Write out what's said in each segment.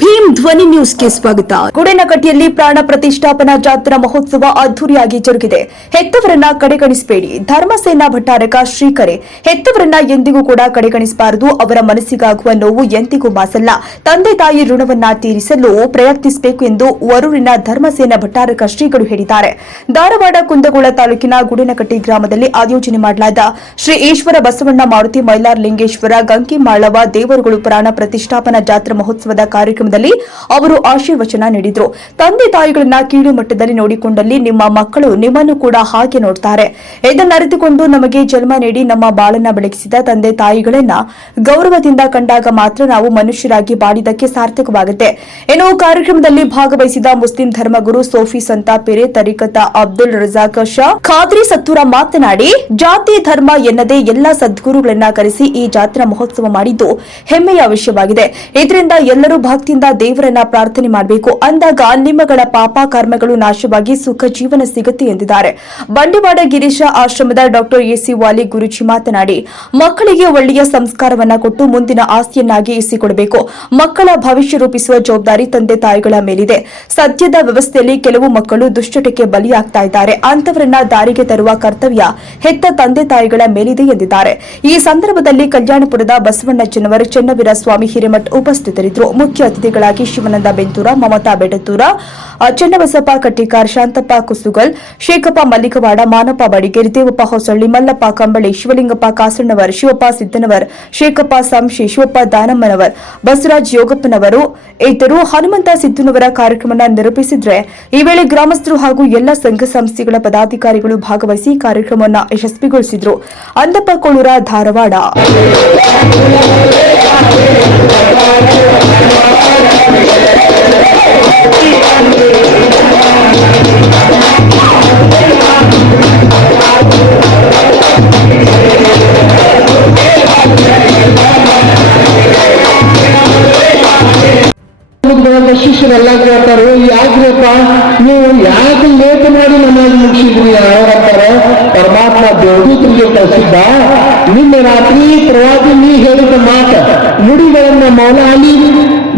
ಭೀಮ್ ಧ್ವನಿ ನ್ಯೂಸ್ಗೆ ಸ್ವಾಗತ. ಗುಡೇನಕಟ್ಟಿಯಲ್ಲಿ ಪ್ರಾಣ ಪ್ರತಿಷ್ಠಾಪನಾ ಜಾತ್ರಾ ಮಹೋತ್ಸವ ಅದ್ದೂರಿಯಾಗಿ ಜರುಗಿದೆ. ಹೆತ್ತವರನ್ನ ಕಡೆಗಣಿಸಬೇಡಿ. ಧರ್ಮಸೇನಾ ಭಟ್ಟಾರಕ ಶ್ರೀಕರೆ ಹೆತ್ತವರನ್ನ ಎಂದಿಗೂ ಕೂಡ ಕಡೆಗಣಿಸಬಾರದು. ಅವರ ಮನಸ್ಸಿಗಾಗುವ ನೋವು ಎಂದಿಗೂ ಮಾಸಲ್ಲ. ತಂದೆ ತಾಯಿ ಋಣವನ್ನ ತೀರಿಸಲು ಪ್ರಯತ್ನಿಸಬೇಕು ಎಂದು ವರೂರಿನ ಧರ್ಮಸೇನಾ ಭಟ್ಟಾರಕ ಶ್ರೀಗಳು ಹೇಳಿದ್ದಾರೆ. ಧಾರವಾಡ ಕುಂದಗೋಳ ತಾಲೂಕಿನ ಗುಡೇನಕಟ್ಟಿ ಗ್ರಾಮದಲ್ಲಿ ಆಯೋಜನೆ ಮಾಡಲಾದ ಶ್ರೀ ಈಶ್ವರ ಬಸವಣ್ಣ ಮಾರುತಿ ಮೈಲಾರ ಲಿಂಗೇಶ್ವರ ಗಂಗಿ ಮಾಳವ ದೇವರುಗಳು ಪ್ರಾಣ ಪ್ರತಿಷ್ಠಾಪನಾ ಜಾತ್ರಾ ಮಹೋತ್ಸವದ ಕಾರ್ಯಕ್ರಮದಲ್ಲಿ ಅವರು ಆಶೀರ್ವಚನ ನೀಡಿದರು. ತಂದೆ ತಾಯಿಗಳನ್ನ ಕೀಳು ಮಟ್ಟದಲ್ಲಿ ನೋಡಿಕೊಂಡಲ್ಲಿ ನಿಮ್ಮ ಮಕ್ಕಳು ನಿಮ್ಮನ್ನು ಕೂಡ ಹಾಗೆ ನೋಡ್ತಾರೆ. ಇದನ್ನರಿತುಕೊಂಡು ನಮಗೆ ಜನ್ಮ ನೀಡಿ ನಮ್ಮ ಬಾಳನ್ನ ಬೆಳಗಿಸಿದ ತಂದೆ ತಾಯಿಗಳನ್ನ ಗೌರವದಿಂದ ಕಂಡಾಗ ಮಾತ್ರ ನಾವು ಮನುಷ್ಯರಾಗಿ ಬಾಳಿದಕ್ಕೆ ಸಾರ್ಥಕವಾಗುತ್ತೆ. ಇನ್ನು ಕಾರ್ಯಕ್ರಮದಲ್ಲಿ ಭಾಗವಹಿಸಿದ ಮುಸ್ಲಿಂ ಧರ್ಮಗುರು ಸೋಫಿ ಸಂತ ಪಿರೆ ತರೀಕತ ಅಬ್ದುಲ್ ರಜಾಕ್ ಶಾ ಖಾದ್ರಿ ಸತ್ತೂರ ಮಾತನಾಡಿ, ಜಾತಿ ಧರ್ಮ ಎನ್ನದೇ ಎಲ್ಲಾ ಸದ್ಗುರುಗಳನ್ನ ಕರೆಸಿ ಈ ಜಾತ್ರಾ ಮಹೋತ್ಸವ ಮಾಡಿದ್ದು ಹೆಮ್ಮೆಯ ವಿಷಯವಾಗಿದೆ. ಇದರಿಂದ ಎಲ್ಲರೂ ಭಕ್ತಿಯಿಂದ ದೇವರನ್ನ ಪ್ರಾರ್ಥನೆ ಮಾಡಬೇಕು. ಅಂದಾಗ ನಿಮ್ಮಗಳ ಪಾಪ ಕರ್ಮಗಳು ನಾಶವಾಗಿ ಸುಖ ಜೀವನ ಸಿಗುತ್ತೆ ಎಂದಿದ್ದಾರೆ. ಬಂಡಿವಾಡ ಗಿರೀಶ ಆಶ್ರಮದ ಡಾಕ್ಟರ್ ಎಸಿ ವಾಲಿ ಗುರುಜಿ ಮಾತನಾಡಿ, ಮಕ್ಕಳಿಗೆ ಒಳ್ಳೆಯ ಸಂಸ್ಕಾರವನ್ನ ಕೊಟ್ಟು ಮುಂದಿನ ಆಸ್ತಿಯನ್ನಾಗಿ ಇರಿಸಿಕೊಡಬೇಕು. ಮಕ್ಕಳ ಭವಿಷ್ಯ ರೂಪಿಸುವ ಜವಾಬ್ದಾರಿ ತಂದೆ ತಾಯಿಗಳ ಮೇಲಿದೆ. ಸದ್ಯದ ವ್ಯವಸ್ಥೆಯಲ್ಲಿ ಕೆಲವು ಮಕ್ಕಳು ದುಶ್ಚಟಕ್ಕೆ ಬಲಿಯಾಗ್ತಾ ಇದ್ದಾರೆ. ಅಂತವರನ್ನ ದಾರಿಗೆ ತರುವ ಕರ್ತವ್ಯ ಹೆತ್ತ ತಂದೆ ತಾಯಿಗಳ ಮೇಲಿದೆ ಎಂದಿದ್ದಾರೆ. ಈ ಸಂದರ್ಭದಲ್ಲಿ ಕಲ್ಯಾಣಪುರದ ಬಸವಣ್ಣಜ್ಜನವರ ಚೆನ್ನವೀರ ಸ್ವಾಮಿ ಹಿರೇಮಠ್ ಉಪಸ್ಥಿತರಿದ್ದರು. ಮುಖ್ಯ ಅತಿಥಿಗಳಾಗಿ ಶಿವಾನಂದ ಬೆಂತೂರ, ಮಮತಾ ಬೆಡತೂರ, ಚೆನ್ನಬಸಪ್ಪ ಕಟ್ಟಿಕಾರ್, ಶಾಂತಪ್ಪ ಕುಸುಗಲ್, ಶೇಖಪ್ಪ ಮಲ್ಲಿಕವಾಡ, ಮಾನಪ್ಪ ಬಡಿಗೇರಿ, ದೇವಪ್ಪ ಹೊಸಳ್ಳಿ, ಮಲ್ಲಪ್ಪ ಕಂಬಳಿ, ಶಿವಲಿಂಗಪ್ಪ ಕಾಸಣ್ಣವರ್, ಶಿವಪ್ಪ ಸಿದ್ದನವರ್, ಶೇಖಪ್ಪ ಸಂಶಿ, ಶಿವಪ್ಪ ದಾನಮ್ಮನವರ್, ಬಸವರಾಜ್ ಯೋಗಪ್ಪನವರು ಇದ್ದರು. ಹನುಮಂತ ಸಿದ್ದನವರ ಕಾರ್ಯಕ್ರಮ ನಿರೂಪಿಸಿದ್ರೆ ಈ ವೇಳೆ ಗ್ರಾಮಸ್ಥರು ಹಾಗೂ ಎಲ್ಲ ಸಂಘ ಸಂಸ್ಥೆಗಳ ಪದಾಧಿಕಾರಿಗಳು ಭಾಗವಹಿಸಿ ಕಾರ್ಯಕ್ರಮವನ್ನು ಯಶಸ್ವಿಗೊಳಿಸಿದರು. ಅಂದಪ್ಪ ಕೋಳೂರ, ಧಾರವಾಡ. ಶಿಷ್ಯರೆಲ್ಲ ಕೇಳ್ತಾರೆ, ಯಾಕ್ರಪ್ಪ ನೀವು ಯಾಕೆ ಲೇಟ್ ಮಾಡಿ ನಮಾಜ್ ಮುಗಿಸಿದ್ರಿ? ಯಾರಂತಾರೆ, ಪರಮಾತ್ಮ ದೇವದೂತರಿಗೆ ಕಳಿಸಿದ್ದ. ನಿನ್ನೆ ರಾತ್ರಿ ಪ್ರವಾದಿ ನೀ ಹೇಳಿದ ಮಾತು ನುಡಿಗಳನ್ನ ಮೌಲ ಅಲಿ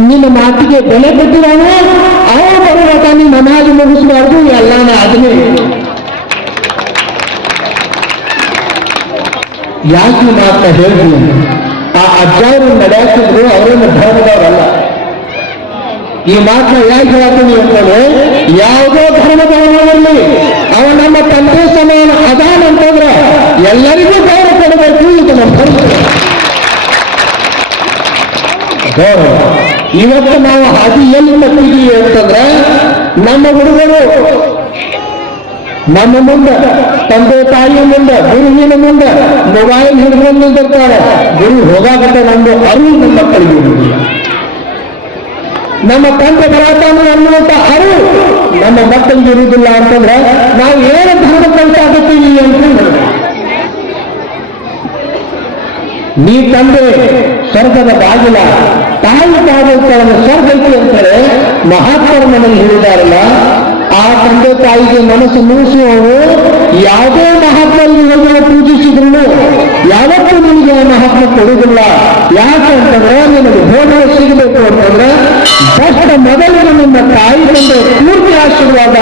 ನಿನ್ನ ಮಾತಿಗೆ ಬೆಲೆ ಕೊಟ್ಟಿರೋಣ. ಅವ ಬರುವಾಗ ನೀ ನಮಾಜ್ ಮುಗಿಸಬಾರ್ದು, ಎಲ್ಲಾನ ಅದನ್ನೇ ಯಾಕೆ ಮಾತನ್ನ ಹೇಳ್ತೀನಿ. ಆ ಅಜ್ಜಾರು ನಡೆಯಾಕಿದ್ರು, ಅವರನ್ನು ಧರ್ಮದವರಲ್ಲ. ಈ ಮಾತನ್ನ ಯಾಕೆ ಹೇಳ್ತೀನಿ ಅಂತಂದ್ರೆ, ಯಾವುದೋ ಧರ್ಮದವರಲ್ಲಿ ಅವ ನಮ್ಮ ತಂದೆ ಸಮಾನ ಅದಾನಂತಂದ್ರೆ ಎಲ್ಲರಿಗೂ ಗೌರವ ಕೊಡಬೇಕು. ಇದು ನಮ್ಮ ಧರ್ಮ ಗೌರವ. ಇವತ್ತು ನಾವು ಹಾದಿ ಎಲ್ಲಿ ತಪ್ಪಿದೀವಿ ಅಂತಂದ್ರೆ, ನಮ್ಮ ಹುಡುಗರು ನಮ್ಮ ಮುಂದೆ ತಂದೆ ತಾಯಿಯ ಮುಂದೆ ಗುರುವಿನ ಮುಂದೆ ಮೊಬೈಲ್ ಹಿಡ್ಕೊಂಡು ನಿಂತಿರ್ತಾರೆ. ಗುರು ಹೋಗಾಗತ್ತೆ ನಮ್ದು ಅರಿವು ನಮ್ಮ ಮಕ್ಕಳಿಗೆ, ನಮ್ಮ ತಂದೆ ಬರಾತಾನ ಅನ್ನುವಂತ ಅರಿವು ನಮ್ಮ ಮಕ್ಕಳಿಗೆ ಇರುವುದಿಲ್ಲ ಅಂತಂದ್ರೆ ನಾವು ಏನು ಧರ್ಮ ಕಲಿತಾಗುತ್ತೀವಿ ಅಂತ. ನೀ ತಂದೆ ಸ್ವರ್ಗದ ಬಾಗಿಲ, ತಾಯಿ ಬಾಗಿಲ ಸ್ವರ್ಗ ಐತಿ ಅಂತೇಳಿ ಮಹಾತ್ಮರು ಮನೆಯಲ್ಲಿ ಹೇಳಿದಾರಲ್ಲ. ಆ ತಂದೆ ತಾಯಿಗೆ ಮನಸ್ಸು ಮುಗಿಸುವವರು ಯಾವುದೇ ಮಹಾತ್ಮರಿಗೆ ಪೂಜಿಸಿದ್ರು ಯಾವತ್ತೂ ನಿಮಗೆ ಮಹಾತ್ಮ ಕೊಡುವುದಿಲ್ಲ. ಯಾಕೆ ಅಂತಂದ್ರೆ, ನಿನಗೆ ಭೋಗ ಸಿಗಬೇಕು ಅಂತಂದ್ರೆ ಫಸ್ಟ್ ಮೊದಲು ನಿಮ್ಮ ತಾಯಿ ತಂದೆ ಪೂರ್ತಿ ಆಶೀರ್ವಾದ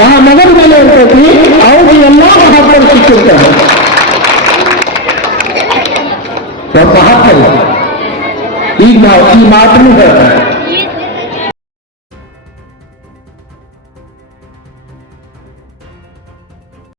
ಯಾವ ಮಗನ ಮೇಲೆ ಇರ್ತೈತಿ, ಅವ್ರಿಗೆ ಎಲ್ಲ ಮಹಾತ್ಮರು ಸಿಕ್ಕಿರ್ತಾರೆ. ಮಹಾತ್ಮ ಈಗ ನಾವು ಈ ಮಾತನ್ನು ಹೇಳ್ತಾರೆ.